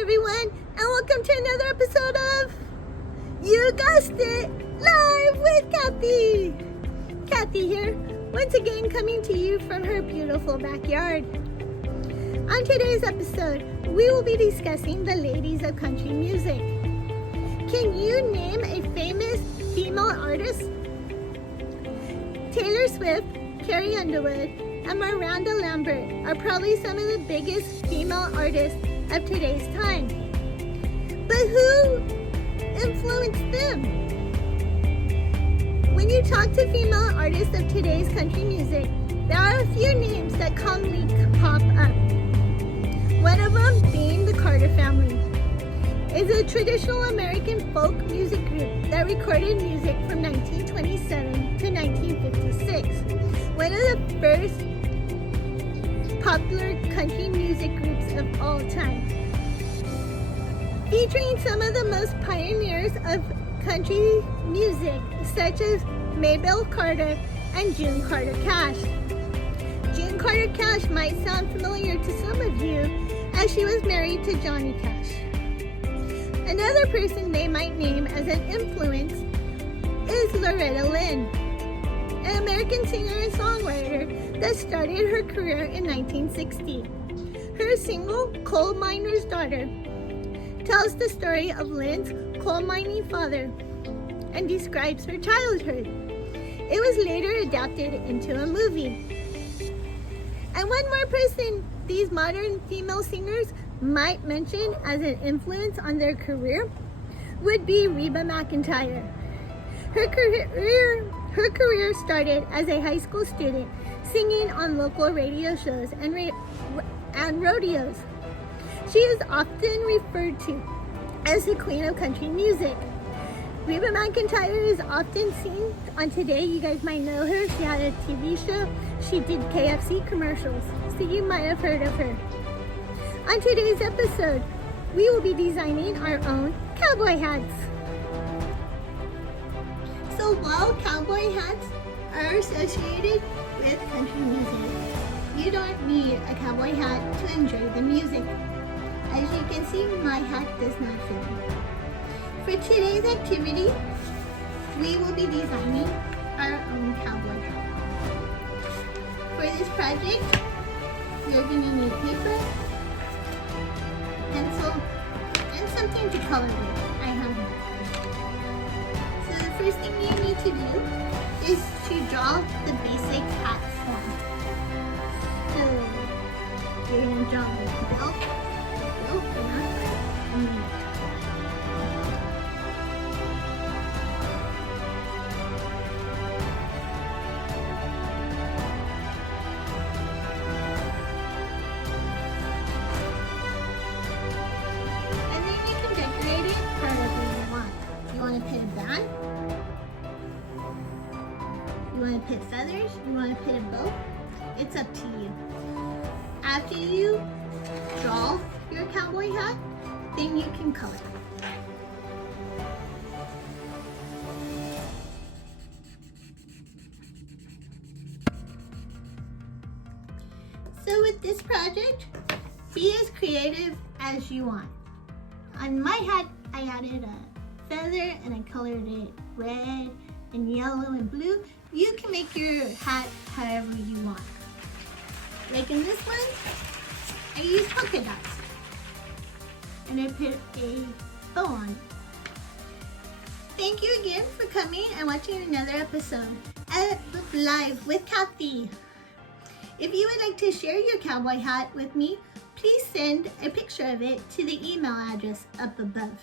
everyone, and welcome to another episode of You Guessed It, Live with Cathy. Cathy here, once again coming to you from her beautiful backyard. On today's episode, we will be discussing the ladies of country music. Can you name a famous female artist? Taylor Swift, Carrie Underwood, and Miranda Lambert are probably some of the biggest female artists of today's time. But who influenced them? When you talk to female artists of today's country music, there are a few names that commonly pop up. One of them being the Carter family. It's a traditional American folk music group that recorded music from 1927 to 1956. One of the first popular country music groups of all time. Featuring some of the most pioneers of country music, such as Mabel Carter and June Carter Cash. June Carter Cash might sound familiar to some of you, as she was married to Johnny Cash. Another person they might name as an influence is Loretta Lynn, an American singer and songwriter that started her career in 1960. Her single, Coal Miner's Daughter, tells the story of Lynn's coal mining father and describes her childhood. It was later adapted into a movie. And one more person these modern female singers might mention as an influence on their career would be Reba McEntire. Her career started as a high school student singing on local radio shows and rodeos. She is often referred to as the Queen of Country Music. Reba McEntire is often seen on Today. You guys might know her. She had a TV show. She did KFC commercials, so you might have heard of her. On today's episode, we will be designing our own cowboy hats. So while cowboy hats are associated with country music, you don't need a cowboy hat to enjoy the music. As you can see, my hat does not fit me. For today's activity, we will be designing our own cowboy hat. For this project, you're going to need paper, pencil, and something to color with. I have mine. So the first thing you need to do is to draw the basic hat form. So you're going to draw the belt, you want to put feathers, you want to put a bow, it's up to you. After you draw your cowboy hat, then you can color. So with this project, be as creative as you want. On my hat, I added a feather and I colored it red and yellow and blue. You can make your hat however you want. Like in this one, I used polka dots and I put a bow on it. Thank you again for coming and watching another episode of Live with Cathy. If you would like to share your cowboy hat with me, please send a picture of it to the email address up above.